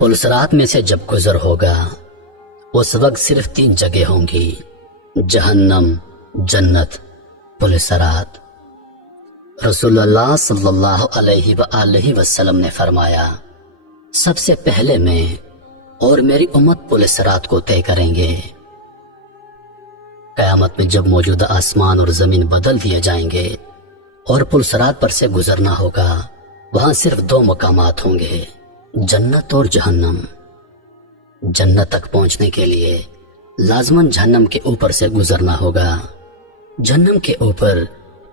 پلسرات میں سے جب گزر ہوگا اس وقت صرف 3 جگہ ہوں گی: جہنم، جنت، پلسرات۔ رسول اللہ صلی اللہ علیہ وآلہ وسلم نے فرمایا، سب سے پہلے میں اور میری امت پلسرات کو طے کریں گے۔ قیامت میں جب موجودہ آسمان اور زمین بدل دیے جائیں گے اور پلسرات پر سے گزرنا ہوگا، وہاں صرف 2 مقامات ہوں گے: جنت اور جہنم۔ جنت تک پہنچنے کے لیے لازماً جہنم کے اوپر سے گزرنا ہوگا۔ جہنم کے اوپر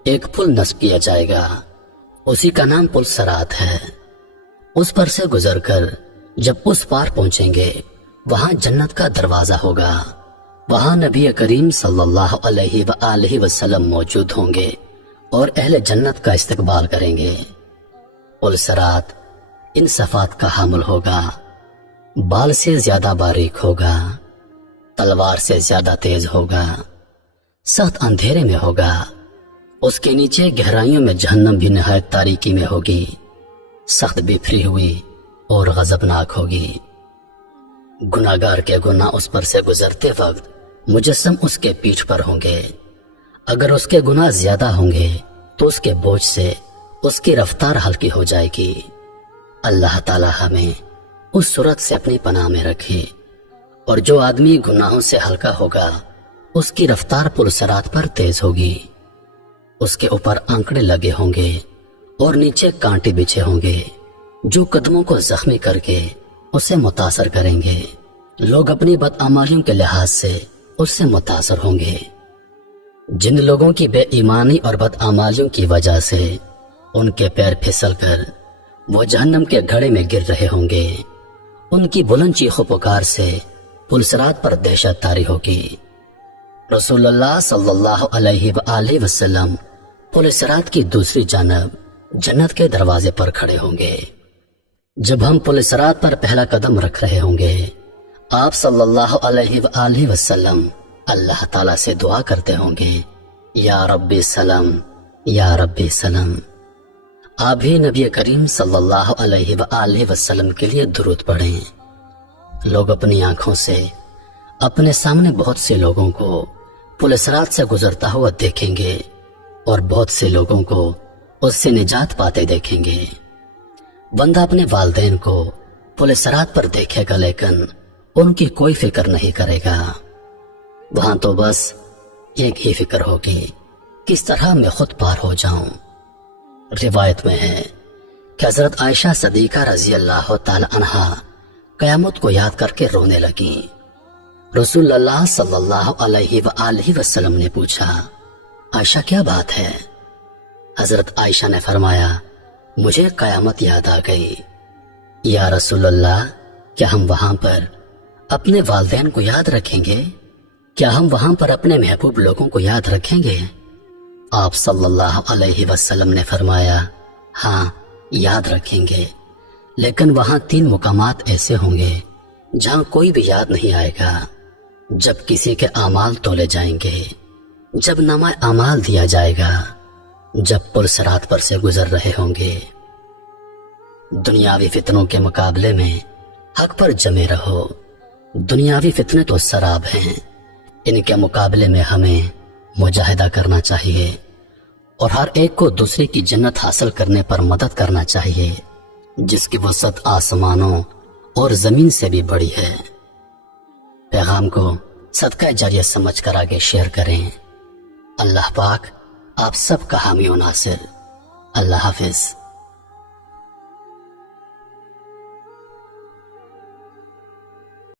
ایک پل نصب کیا جائے گا، اسی کا نام پلسرات ہے۔ اس پر سے گزر کر جب اس پار پہنچیں گے، وہاں جنت کا دروازہ ہوگا۔ وہاں نبی کریم صلی اللہ علیہ وآلہ وسلم موجود ہوں گے اور اہل جنت کا استقبال کریں گے۔ پلسرات ان صفات کا حامل ہوگا: بال سے زیادہ باریک ہوگا، تلوار سے زیادہ تیز ہوگا، سخت اندھیرے میں ہوگا، اس کے نیچے گہرائیوں میں جہنم بھی نہایت تاریکی میں ہوگی، سخت بکھری ہوئی اور غضبناک ہوگی۔ گناہگار کے گناہ اس پر سے گزرتے وقت مجسم اس کے پیٹھ پر ہوں گے۔ اگر اس کے گناہ زیادہ ہوں گے تو اس کے بوجھ سے اس کی رفتار ہلکی ہو جائے گی۔ اللہ تعالی ہمیں اس صورت سے اپنی پناہ میں رکھے۔ اور جو آدمی گناہوں سے ہلکا ہوگا اس کی رفتار پلسرات پر تیز ہوگی، اس کے اوپر آنکڑے لگے ہوں گے اور نیچے کانٹے بچھے ہوں گے جو قدموں کو زخمی کر کے اسے متاثر کریں گے۔ لوگ اپنی بدعمالیوں کے لحاظ سے اس سے متاثر ہوں گے۔ جن لوگوں کی بے ایمانی اور بدعمالیوں کی وجہ سے ان کے پیر پھسل کر وہ جہنم کے گھڑے میں گر رہے ہوں گے، ان کی بلند چیخ و پکار سے پلسرات پر دہشت طاری ہوگی۔ رسول اللہ صلی اللہ علیہ وآلہ وسلم پلسرات کی دوسری جانب جنت کے دروازے پر کھڑے ہوں گے۔ جب ہم پلسرات پر پہلا قدم رکھ رہے ہوں گے، آپ صلی اللہ علیہ وآلہ وسلم اللہ تعالیٰ سے دعا کرتے ہوں گے، یا رب سلام، یا رب سلام۔ آپ بھی نبی کریم صلی اللہ علیہ وآلہ وسلم کے لیے درود پڑھیں۔ لوگ اپنی آنکھوں سے اپنے سامنے بہت سے لوگوں کو پلسرات سے گزرتا ہوا دیکھیں گے اور بہت سے لوگوں کو اس سے نجات پاتے دیکھیں گے۔ بندہ اپنے والدین کو پلسرات پر دیکھے گا لیکن ان کی کوئی فکر نہیں کرے گا۔ وہاں تو بس ایک ہی فکر ہوگی، کس طرح میں خود پار ہو جاؤں۔ روایت میں ہے کہ حضرت عائشہ صدیقہ رضی اللہ تعالی عنہا قیامت کو یاد کر کے رونے لگیں۔ رسول اللہ صلی اللہ علیہ وآلہ وسلم نے پوچھا، عائشہ کیا بات ہے؟ حضرت عائشہ نے فرمایا، مجھے قیامت یاد آ گئی۔ یا رسول اللہ، کیا ہم وہاں پر اپنے والدین کو یاد رکھیں گے؟ کیا ہم وہاں پر اپنے محبوب لوگوں کو یاد رکھیں گے؟ آپ صلی اللہ علیہ وسلم نے فرمایا، ہاں یاد رکھیں گے، لیکن وہاں 3 مقامات ایسے ہوں گے جہاں کوئی بھی یاد نہیں آئے گا۔ جب کسی کے اعمال تولے جائیں گے، جب نامہ اعمال دیا جائے گا، جب پلسرات پر سے گزر رہے ہوں گے۔ دنیاوی فتنوں کے مقابلے میں حق پر جمے رہو۔ دنیاوی فتنے تو سراب ہیں، ان کے مقابلے میں ہمیں مجاہدہ کرنا چاہیے اور ہر ایک کو دوسرے کی جنت حاصل کرنے پر مدد کرنا چاہیے، جس کی وسعت آسمانوں اور زمین سے بھی بڑی ہے۔ پیغام کو صدقہ جاریہ سمجھ کر آگے شیئر کریں۔ اللہ پاک آپ سب کا حامی و ناصر۔ اللہ حافظ۔